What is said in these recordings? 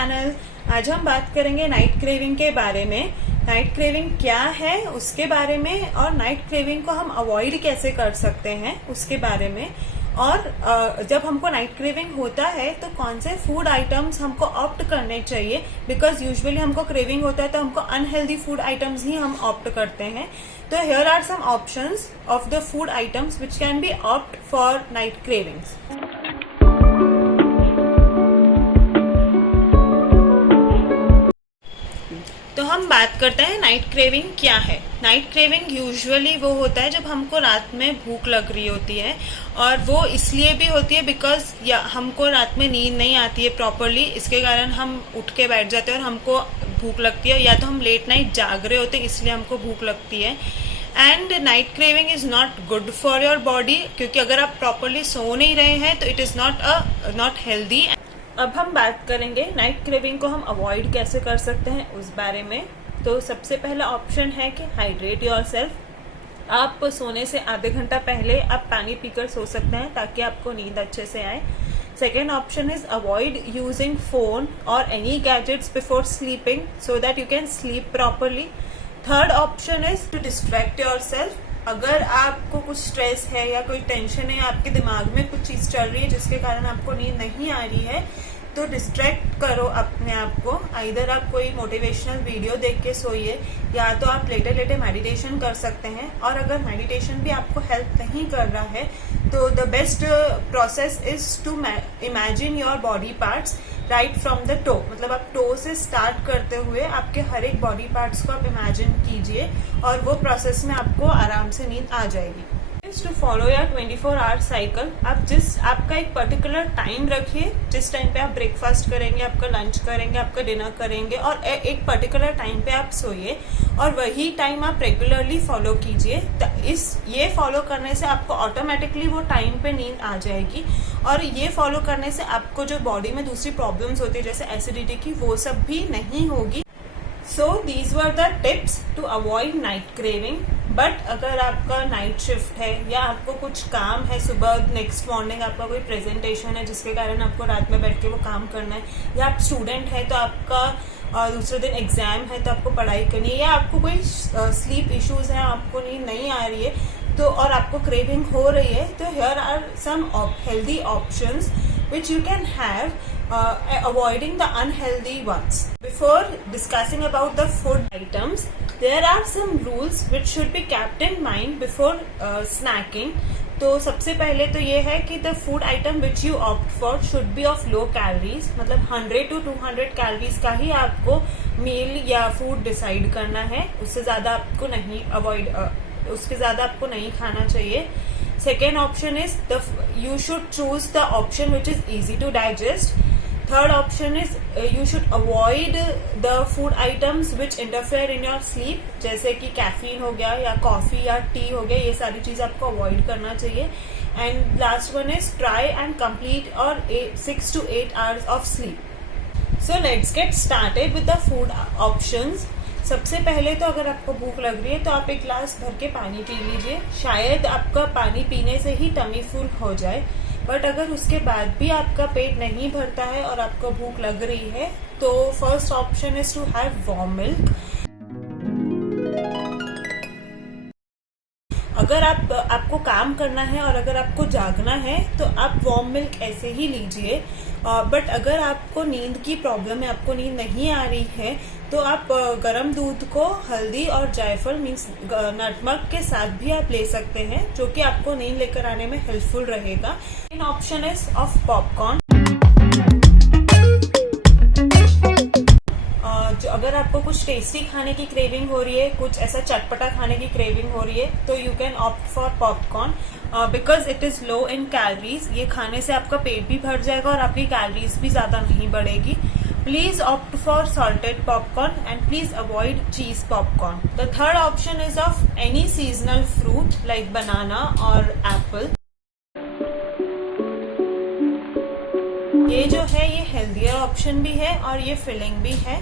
Channel. आज हम बात करेंगे नाइट क्रेविंग के बारे में। नाइट क्रेविंग क्या है उसके बारे में, और नाइट क्रेविंग को हम अवॉइड कैसे कर सकते हैं उसके बारे में। और जब हमको नाइट क्रेविंग होता है तो कौन से फूड आइटम्स हमको ऑप्ट करने चाहिए, बिकॉज यूजुअली हमको क्रेविंग होता है तो हमको अनहेल्दी फूड आइटम्स ही हम ऑप्ट करते हैं। तो here are some options of the food items which can be opt for night cravings. तो हम बात करते हैं नाइट क्रेविंग क्या है। नाइट क्रेविंग यूजुअली वो होता है जब हमको रात में भूख लग रही होती है, और वो इसलिए भी होती है बिकॉज या हमको रात में नींद नहीं आती है प्रॉपरली, इसके कारण हम उठ के बैठ जाते हैं और हमको भूख लगती है, या तो हम लेट नाइट जाग रहे होते हैं इसलिए हमको भूख लगती है। And night craving is not good for your body, क्योंकि अगर आप प्रॉपरली सो नहीं रहे हैं तो इट इज नॉट हेल्दी। अब हम बात करेंगे नाइट क्रेविंग को हम अवॉइड कैसे कर सकते हैं उस बारे में। तो सबसे पहला ऑप्शन है कि हाइड्रेट योरसेल्फ। आप सोने से आधे घंटा पहले आप पानी पीकर सो सकते हैं ताकि आपको नींद अच्छे से आए। Second option is avoid using phone और any gadgets before sleeping so that you can sleep properly. Third option is to distract yourself. अगर आपको कुछ स्ट्रेस है या कोई टेंशन है, आपके दिमाग में कुछ चीज चल रही है जिसके कारण आपको नींद नहीं आ रही है, तो डिस्ट्रैक्ट करो अपने आप को। आइदर आप कोई मोटिवेशनल वीडियो देख के सोइए, या तो आप लेटे लेटे मेडिटेशन कर सकते हैं। और अगर मेडिटेशन भी आपको हेल्प नहीं कर रहा है तो the best process is to imagine your body parts right from the toe. मतलब आप टो से स्टार्ट करते हुए आपके हर एक बॉडी पार्ट्स को आप इमेजिन कीजिए, और वो प्रोसेस में आपको आराम से नींद आ जाएगी। To follow your 24 hour cycle. आपका एक पर्टिकुलर टाइम रखिए जिस टाइम पे आप ब्रेकफास्ट करेंगे, आपका लंच करेंगे, आपका डिनर करेंगे, और एक पर्टिकुलर टाइम पे आप सोइए, और वही टाइम आप रेगुलरली फॉलो कीजिए। ये फॉलो करने से आपको ऑटोमेटिकली वो टाइम पे नींद आ जाएगी, और ये फॉलो करने से आपको जो बॉडी में दूसरी प्रॉब्लम्स होती है जैसे एसिडिटी की, वो सब भी नहीं होगी। So these were the tips to avoid night craving. But अगर आपका नाइट शिफ्ट है या आपको कुछ काम है, सुबह नेक्स्ट मॉर्निंग आपका कोई प्रेजेंटेशन है जिसके कारण आपको रात में बैठ के वो काम करना है, या आप स्टूडेंट है तो आपका दूसरे दिन एग्जाम है तो आपको पढ़ाई करनी है, या आपको कोई स्लीप इश्यूज है, आपको नींद नहीं आ रही है तो और आपको क्रेविंग हो रही है, तो here are some healthy options which you can have, avoiding the unhealthy ones. Before discussing about the food items, there are some rules which should be kept in mind before snacking. तो सबसे पहले तो ये है कि the food item which you opt for should be of low calories. मतलब 100 to 200 calories का ही आपको मील या फूड डिसाइड करना है, उससे ज्यादा आपको नहीं उसके ज्यादा आपको नहीं खाना चाहिए। Second option is you should choose the option which is easy to digest. Third option is you should avoid the food items which interfere in your sleep, जैसे कि कैफीन हो गया या कॉफी या टी हो गया, ये सारी चीज आपको अवॉइड करना चाहिए। And last one is try and complete और 6 to 8 hours of sleep. So let's get started with the food options. सबसे पहले तो अगर आपको भूख लग रही है तो आप एक गिलास भर के पानी पी लीजिए। शायद आपका पानी पीने से ही टमी फुल हो जाए, बट अगर उसके बाद भी आपका पेट नहीं भरता है और आपको भूख लग रही है तो first option is to have warm milk. अगर आपको काम करना है और अगर आपको जागना है तो आप वार्म मिल्क ऐसे ही लीजिए। बट अगर आपको नींद की प्रॉब्लम है, आपको नींद नहीं आ रही है, तो आप गर्म दूध को हल्दी और जायफल मीन्स नटमग के साथ भी आप ले सकते हैं, जो कि आपको नींद लेकर आने में हेल्पफुल रहेगा। Second option is of popcorn. अगर आपको कुछ टेस्टी खाने की क्रेविंग हो रही है, कुछ ऐसा चटपटा खाने की क्रेविंग हो रही है, तो you can opt for popcorn because it is low in calories. ये खाने से आपका पेट भी भर जाएगा और आपकी कैलोरीज भी ज्यादा नहीं बढ़ेगी। Please opt for salted popcorn and please avoid cheese popcorn. The third option is of any seasonal fruit like banana or apple. ये जो है ये हेल्दियर ऑप्शन भी है और ये फिलिंग भी है।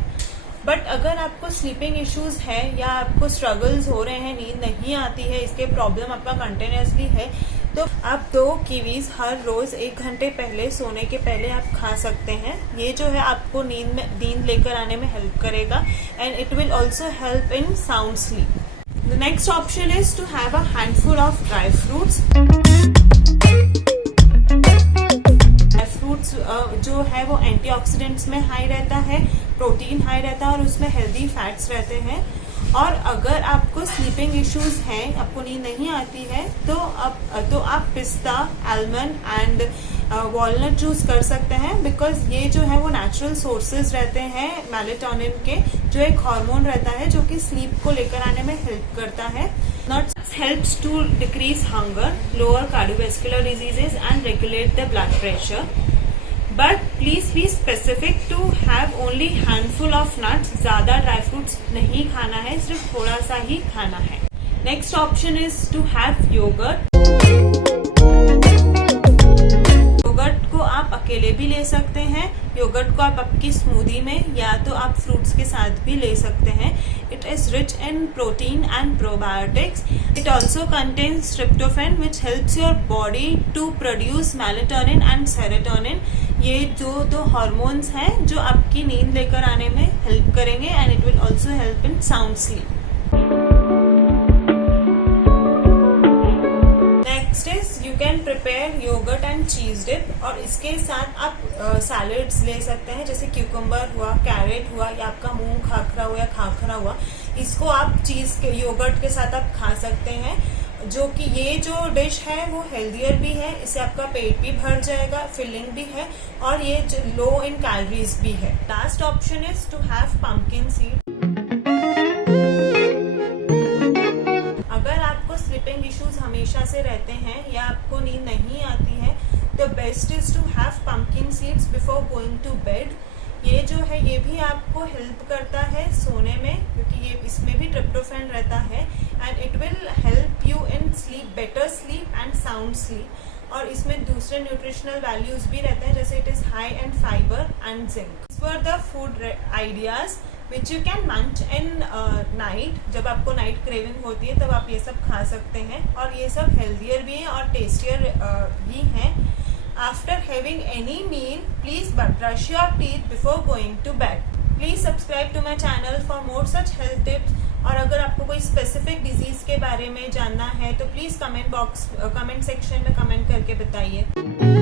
बट अगर आपको स्लीपिंग इश्यूज है या आपको स्ट्रगल्स हो रहे हैं, नींद नहीं आती है, इसके प्रॉब्लम आपका कंटिन्यूसली है, तो आप 2 कीवीज हर रोज 1 घंटे पहले सोने के पहले आप खा सकते हैं। ये जो है आपको नींद लेकर आने में हेल्प करेगा and it will also help in sound sleep. The next option is to have a handful of dry fruits. Fruits जो है वो एंटीऑक्सीडेंट्स में हाई रहता है, प्रोटीन हाई रहता है और उसमें हेल्दी फैट्स रहते हैं। और अगर आपको स्लीपिंग इश्यूज हैं, आपको नींद नहीं आती है, तो आप पिस्ता, आलमंड एंड वॉलनट चूज कर सकते हैं, बिकॉज ये जो है वो नेचुरल सोर्सेज रहते हैं मेलेटोनिन के, जो एक हार्मोन रहता है जो कि स्लीप को लेकर आने में हेल्प करता है। Nuts helps to decrease hunger, lower cardiovascular diseases and regulate the blood pressure. But please be specific to have only handful of nuts. ज़्यादा dry fruits नहीं खाना है, सिर्फ थोड़ा सा ही खाना है। Next option is to have yogurt. Yogurt को आप अकेले भी ले सकते हैं, योगर्ट को आप आपकी स्मूदी में या तो आप फ्रूट्स के साथ भी ले सकते हैं। It is rich in protein and probiotics. It also contains tryptophan which helps your body to produce melatonin and serotonin. ये जो 2 हार्मोन्स हैं जो आपकी नींद लेकर आने में हेल्प करेंगे and it will also help in sound sleep. Can prepare yogurt and cheese dip, और इसके साथ आप सैलड्स ले सकते हैं, जैसे क्यूकम्बर हुआ, कैरेट हुआ, या आपका मूंग खाखरा हुआ या खाखरा हुआ। इसको आप चीज के योगर्ट के साथ आप खा सकते हैं, जो कि ये जो डिश है वो हेल्दियर भी है, इससे आपका पेट भी भर जाएगा, फिलिंग भी है और ये लो इन कैलोरीज भी है। Last option is to have pumpkin seed. Sleeping issues हमेशा से रहते हैं या आपको नींद नहीं आती है, तो best is to have pumpkin seeds before going to bed. ये जो है ये भी आपको हेल्प करता है सोने में, क्योंकि ये इसमें भी ट्रिप्टोफैन रहता है and it will help you in sleep, better sleep and sound sleep. और इसमें दूसरे न्यूट्रिशनल वैल्यूज भी रहते हैं, जैसे it is high and fibre and zinc. This were the food ideas which you can मंच इन नाइट। जब आपको नाइट क्रेविंग होती है तब आप ये सब खा सकते हैं, और ये सब हेल्दियर भी हैं और टेस्टियर भी हैं। After having any meal please brush your teeth before going to bed. Please subscribe to my channel for more such health tips. और अगर आपको कोई स्पेसिफिक डिजीज के बारे में जानना है तो प्लीज कमेंट सेक्शन में कमेंट करके बताइए।